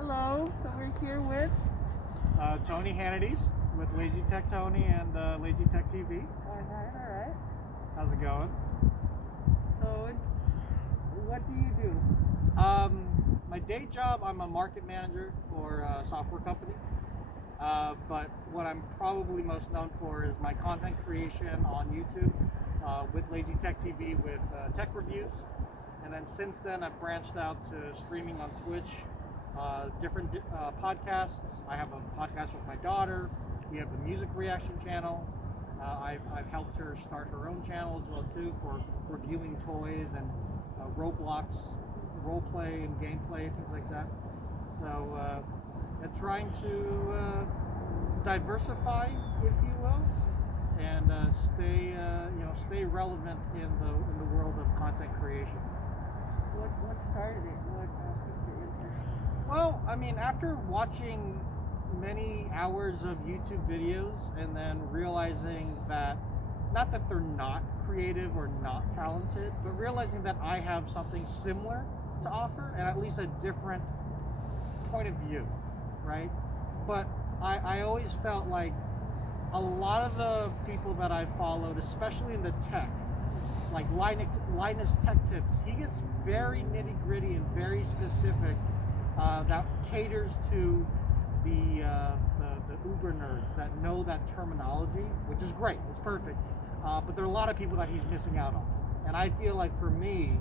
Hello. So we're here with. Tony Hannity's with Lazy Tech Tony and Lazy Tech TV. All right. How's it going? So, what do you do? My day job, I'm a market manager for a software company. But what I'm probably most known for is my content creation on YouTube with Lazy Tech TV with tech reviews. And then since then, I've branched out to streaming on Twitch, different podcasts. I have a podcast with my daughter. We have the music reaction channel. I've helped her start her own channel as well too for reviewing toys and Roblox role play and gameplay, things like that. So trying to diversify, if you will, and stay relevant in the world of content creation. What started it? What piqued your interest? Well, I mean, after watching many hours of YouTube videos and then realizing that, not that they're not creative or not talented, but realizing that I have something similar to offer and at least a different point of view, right? But I always felt like a lot of the people that I followed, especially in the tech, like Linus Tech Tips, he gets very nitty gritty and very specific. That caters to the Uber nerds that know that terminology, which is great. It's perfect. But there are a lot of people that he's missing out on. And I feel like for me,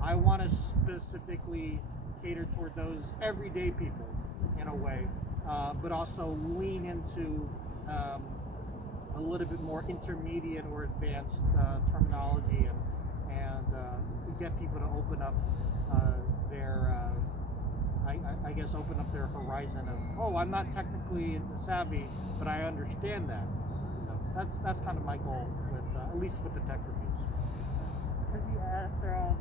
I want to specifically cater toward those everyday people in a way, but also lean into a little bit more intermediate or advanced terminology and get people to open up their I guess open up their horizon of, oh, I'm not technically savvy, but I understand that. So that's kind of my goal with at least with the tech reviews. Because after all,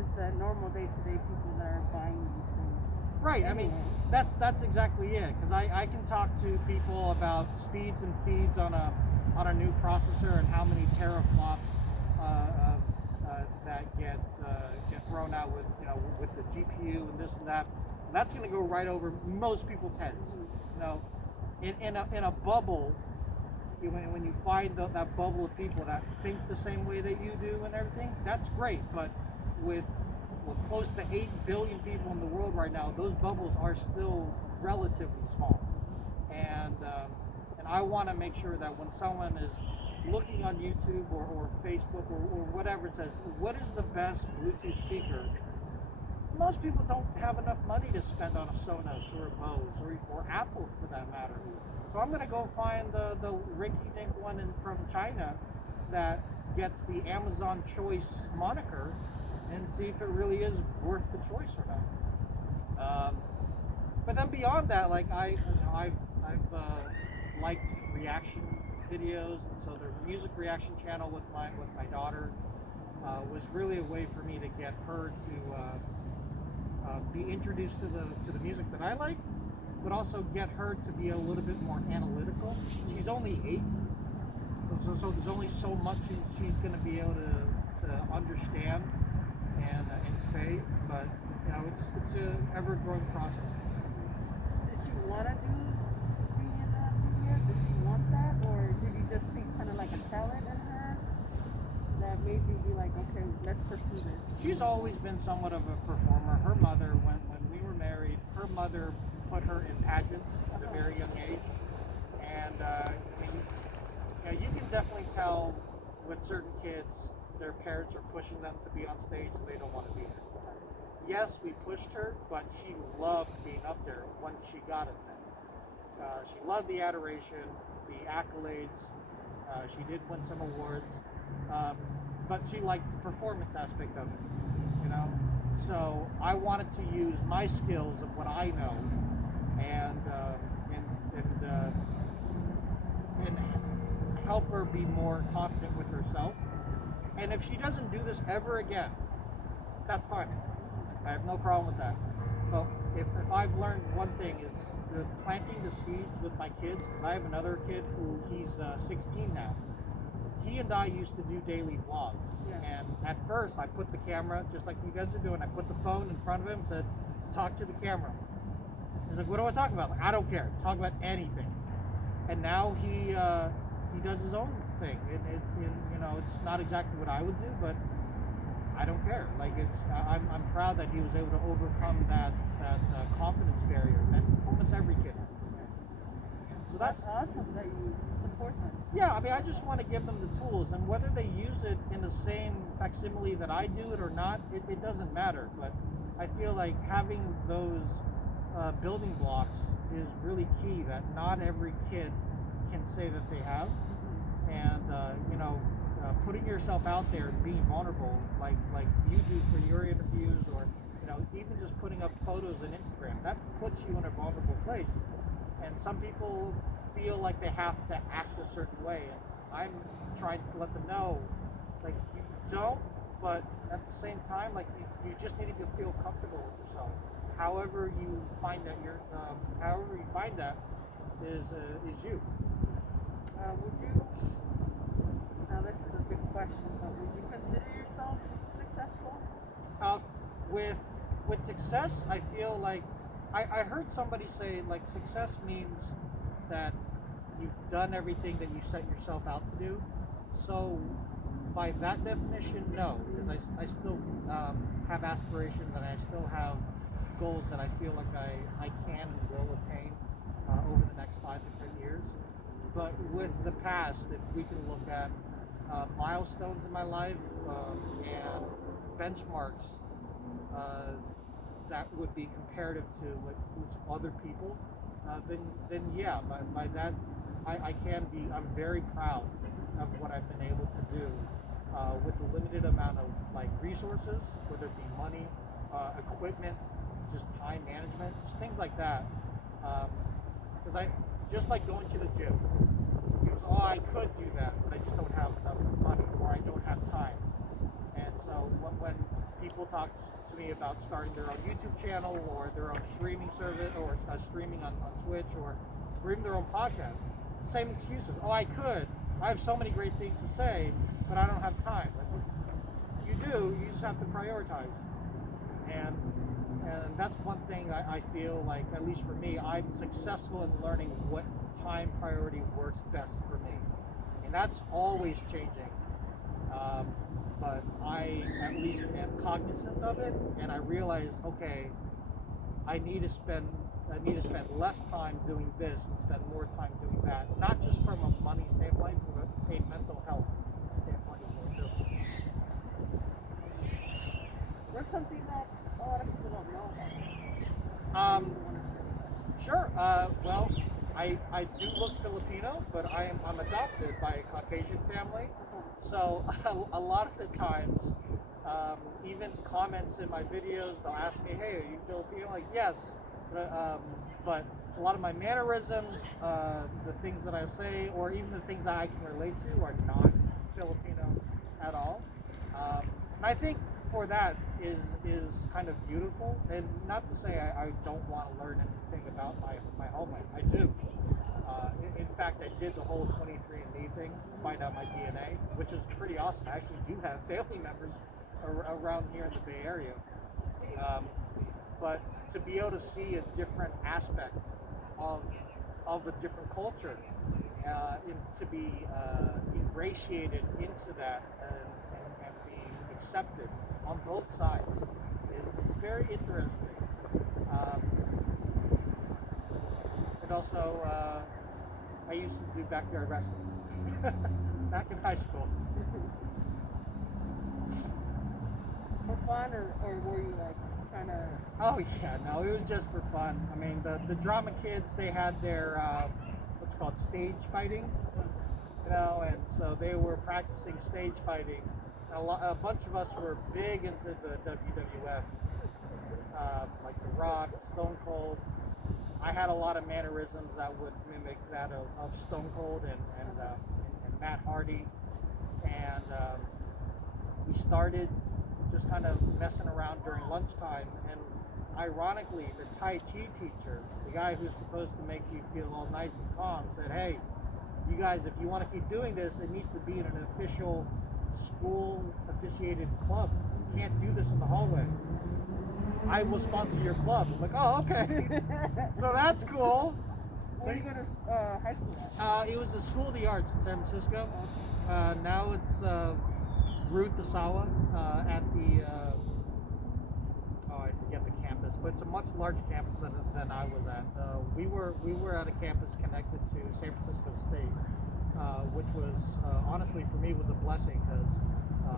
it's the normal day-to-day people that are buying these things. Right. I mean, that's exactly it. Because I can talk to people about speeds and feeds on a new processor and how many teraflops that get thrown out with with the GPU and this and that. That's going to go right over most people's heads. You know, in a bubble, when you find that bubble of people that think the same way that you do and everything, that's great. But with close to 8 billion people in the world right now, those bubbles are still relatively small. And I want to make sure that when someone is looking on YouTube or Facebook or whatever, it says, what is the best Bluetooth speaker? Most people don't have enough money to spend on a Sonos or a Bose or Apple for that matter. So I'm going to go find the rinky-dink one from China that gets the Amazon Choice moniker and see if it really is worth the choice or not. But then beyond that, like I've liked reaction videos, and so the music reaction channel with my daughter was really a way for me to get her to be introduced to the music that I like, but also get her to be a little bit more analytical. She's only 8, so there's only so much she's going to be able to understand and say. But it's an ever-growing process. Did she want to be in that media? Did she want that, or did you just see kind of like a talent in her that made you be like, okay, let's pursue this? She's always been somewhat of a performer. Her mother, when we were married, her mother put her in pageants at a very young age. And you can definitely tell with certain kids, their parents are pushing them to be on stage and they don't want to be there. Yes, we pushed her, but she loved being up there once she got it then. She loved the adoration, the accolades. She did win some awards. But she liked the performance aspect of it, So I wanted to use my skills of what I know and help her be more confident with herself. And if she doesn't do this ever again, that's fine. I have no problem with that. But if I've learned one thing is planting the seeds with my kids, because I have another kid who he's 16 now. He and I used to do daily vlogs, and at first I put the camera, just like you guys are doing, I put the phone in front of him and said, talk to the camera. He's like, what do I talk about? Like, I don't care. Talk about anything. And now he does his own thing. It's not exactly what I would do, but I don't care. Like I'm proud that he was able to overcome that confidence barrier that almost every kid has. So That's awesome that you support them. yeah. I mean, I just want to give them the tools, and whether they use it in the same facsimile that I do it or not, it doesn't matter. But I feel like having those building blocks is really key. That not every kid can say that they have, and putting yourself out there and being vulnerable, like you do for your interviews, or even just putting up photos on Instagram, that puts you in a vulnerable place. And some people feel like they have to act a certain way, and I'm trying to let them know, like, you don't, but at the same time, like, you just need to feel comfortable with yourself. However you find that is you. Would you? Now this is a big question, but would you consider yourself successful? With success, I feel like I heard somebody say, like, success means that you've done everything that you set yourself out to do. So by that definition, no, because I still have aspirations, and I still have goals that I feel like I can and will attain over the next 5 to 10 years. But with the past, if we can look at milestones in my life and benchmarks that would be comparative to like other people, then yeah, by that I'm very proud of what I've been able to do with the limited amount of like resources, whether it be money, equipment, just time management, just things like that. Because I just like going to the gym. I could do that, but I just don't have enough money, or I don't have time. And so when people talk to me about starting their own YouTube channel, or their own streaming service, or streaming on Twitch, or even their own podcast, same excuses. I could. I have so many great things to say, but I don't have time. Like, you do. You just have to prioritize. And that's one thing I feel like, at least for me, I'm successful in learning what time priority works best for me. And that's always changing. But I at least am cognizant of it, and I realize, okay, I need to spend less time doing this and spend more time doing that. Not just from a money standpoint, but a mental health standpoint as well too. What's something that a lot of people don't know about? Sure. Well, I do look Filipino, but I'm adopted by a Caucasian family. So a lot of the times, even comments in my videos, they'll ask me, "Hey, are you Filipino?" Like, yes. But a lot of my mannerisms, the things that I say, or even the things that I can relate to, are not Filipino at all. And I think for that is kind of beautiful. And not to say I don't want to learn anything about my homeland. I do. In fact, I did the whole 23andMe thing to find out my DNA, which is pretty awesome. I actually do have family members around here in the Bay Area. But to be able to see a different aspect of a different culture, to be ingratiated into that and be accepted on both sides, it's very interesting. And also, I used to do backyard wrestling back in high school. For fun, or were you like trying to? Oh yeah, no, it was just for fun. I mean, the drama kids, they had their what's called stage fighting, and so they were practicing stage fighting. A bunch of us were big into the WWF, like The Rock, Stone Cold. I had a lot of mannerisms that would mimic that of Stone Cold and Matt Hardy, and we started just kind of messing around during lunchtime. And ironically, the Tai Chi teacher, the guy who's supposed to make you feel all nice and calm, said, "Hey, you guys, if you want to keep doing this, it needs to be in an official school-officiated club." can't do this in the hallway. I will sponsor your club. I'm like, oh, okay. So that's cool. Where do you go to high school at? It was the School of the Arts in San Francisco. Now it's Ruth Asawa at the I forget the campus, but it's a much larger campus than I was at. We were at a campus connected to San Francisco State, which was honestly for me was a blessing because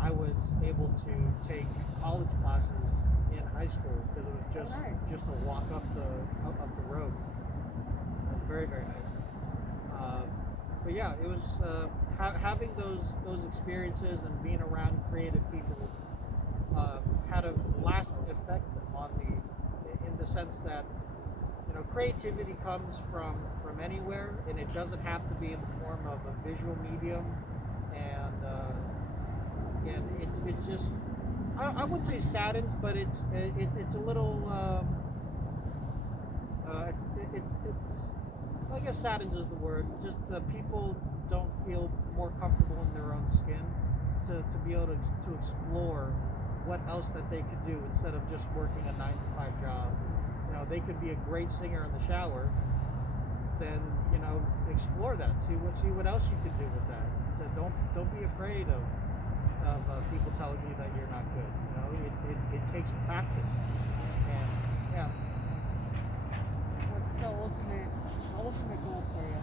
I was able to take college classes in high school because it was just a walk up the road. Very, very nice. But yeah, it was having those experiences and being around creative people had a lasting effect on me, in the sense that creativity comes from anywhere, and it doesn't have to be in the form of a visual medium, and it's just I wouldn't say saddens, but it's a little it's I guess saddens is the word. Just the people don't feel more comfortable in their own skin to be able to explore what else that they could do instead of just working a 9-to-5 job. They could be a great singer in the shower. Then explore that. See what else you could do with that. So don't be afraid of people telling you that you're not good. It takes practice. And yeah. What's the ultimate goal for you?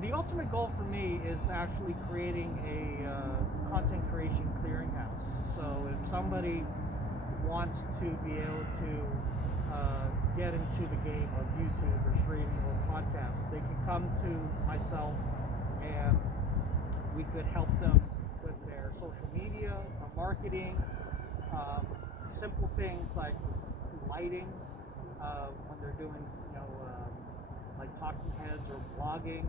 The ultimate goal for me is actually creating a content creation clearinghouse. So if somebody wants to be able to get into the game of YouTube or streaming or podcasts, they can come to myself and we could help them with their social media, marketing, simple things like lighting when they're doing like talking heads or vlogging,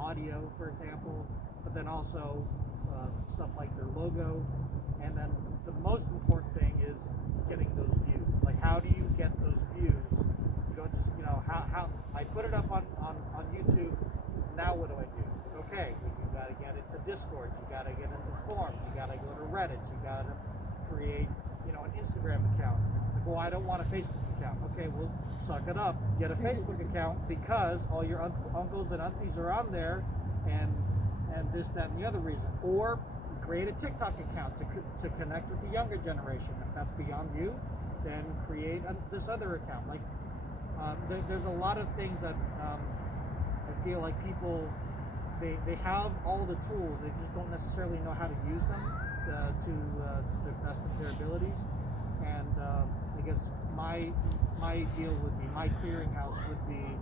audio, for example, but then also stuff like their logo. And then the most important thing is getting those views. Like, how do you get those views? You don't just, how I put it up on YouTube. Now what do I do? Okay, you got to get into Discord. You got to get into forums. You got to go to Reddit. You got to create, an Instagram account. Like, well, I don't want a Facebook account. Okay, well, suck it up. Get a Facebook account because all your uncles and aunties are on there, and this, that, and the other reason. Or create a TikTok account to connect with the younger generation. If that's beyond you, then create this other account. Like, there's a lot of things that I feel like people, they have all the tools, they just don't necessarily know how to use them to the best of their abilities. And I guess my deal would be, my clearinghouse would be,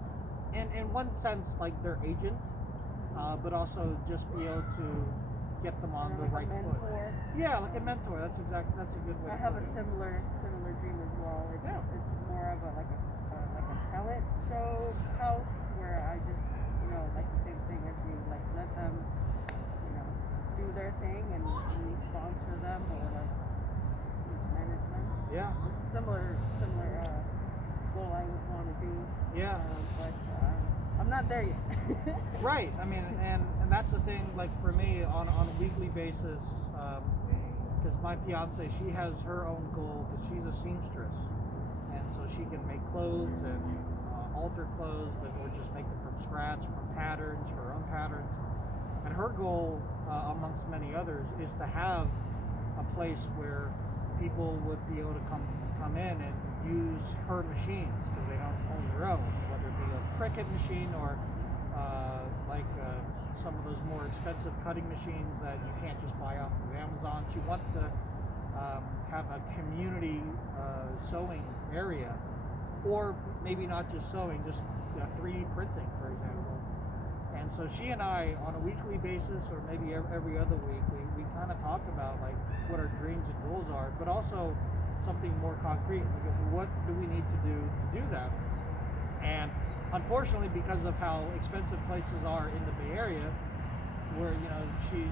in one sense, like their agent, but also just be able to get them on the right foot. Yeah, like a mentor. That's a good way. I have a similar dream as well. It's more of like a talent show house where I just like the same thing as you, like let them do their thing and we sponsor them or like manage them. Yeah, it's a similar goal I would want to do. Yeah, but I'm not there yet. Right. I mean, and that's the thing. Like for me, on a weekly basis, because my fiance, she has her own goal because she's a seamstress, and so she can make clothes and alter clothes, but or just make them from scratch, from patterns, her own patterns. And her goal, amongst many others, is to have a place where people would be able to come in and use her machines because they don't own their own, whether it be a Cricut machine or some of those more expensive cutting machines that you can't just buy off of Amazon. She wants to have a community sewing area, or maybe not just sewing, just 3D printing, for example. And so she and I, on a weekly basis, or maybe every other week, we kind of talk about like what our dreams and goals are, but also something more concrete. Like, what do we need to do that? And unfortunately, because of how expensive places are in the Bay Area, where she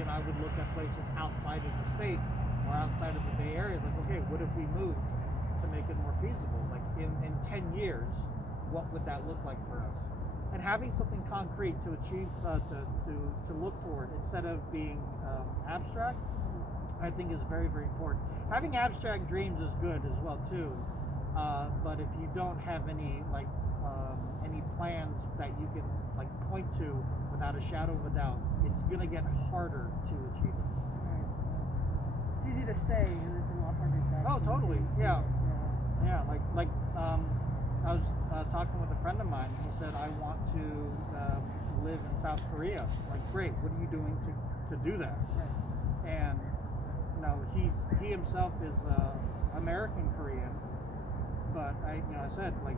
and I would look at places outside of the state or outside of the Bay Area, like, okay, what if we moved to make it more feasible? Like in 10 years, what would that look like for us? And having something concrete to achieve, to look forward instead of being abstract, I think is very, very important. Having abstract dreams is good as well too, but if you don't have any any plans that you can like point to without a shadow of a doubt, it's gonna get harder to achieve it. Right. It's easy to say, and it's a lot harder to. Oh, actually totally. do. Yeah. Yeah, I was talking with a friend of mine. He said, "I want to live in South Korea." Like, great. What are you doing to do that? Right. And he himself is American Korean, but I said, like,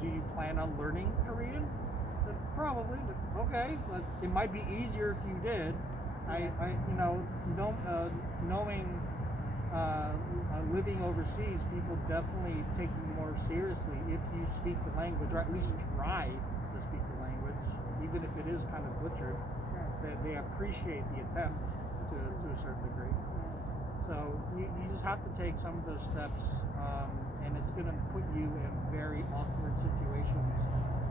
do you plan on learning Korean? I said, probably. But, okay, but it might be easier if you did. Knowing living overseas, people definitely take you more seriously if you speak the language, or at least try to speak the language, even if it is kind of butchered. Right. They appreciate the attempt to a certain degree. So you just have to take some of those steps, and it's going to put you in very awkward situations,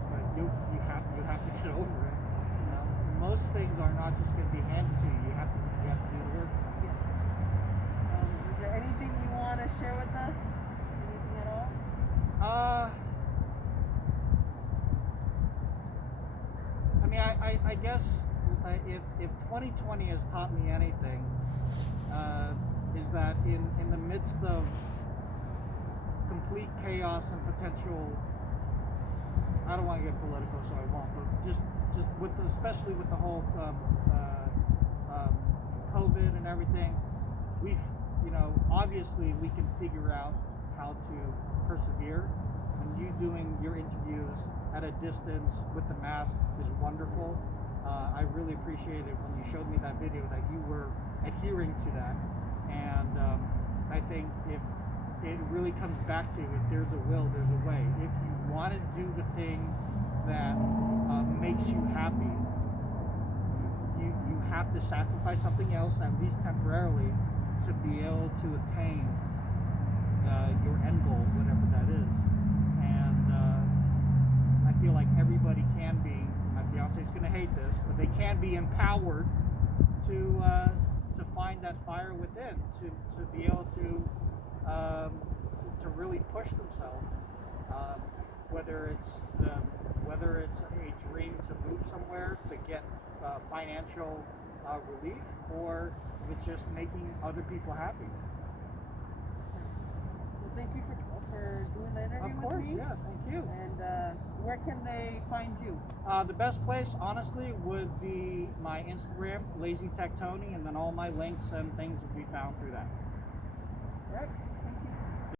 but you have to get over it. You know, most things are not just going to be handed to you. You have to do the work. Yes. Is there anything you want to share with us? Anything at all? I mean, I guess if 2020 has taught me anything, is that in the midst of complete chaos and potential, I don't want to get political, so I won't, but just especially with the whole COVID and everything, obviously we can figure out how to persevere. And you doing your interviews at a distance with the mask is wonderful. I really appreciated when you showed me that video that you were adhering to that. And I think if it really comes back to, if there's a will, there's a way. If you want to do the thing that makes you happy, you have to sacrifice something else, at least temporarily, to be able to attain your end goal, whatever that is. And I feel like everybody can be, my fiance's going to hate this, but they can be empowered to find that fire within, to be able to really push themselves, whether it's a dream to move somewhere to get financial relief, or if it's just making other people happy. Well, thank you for doing the interview Of course, with me. yeah, thank you. And where can they find you? The best place, honestly, would be my Instagram, Lazy Tech Tony, and then all my links and things will be found through that. All right.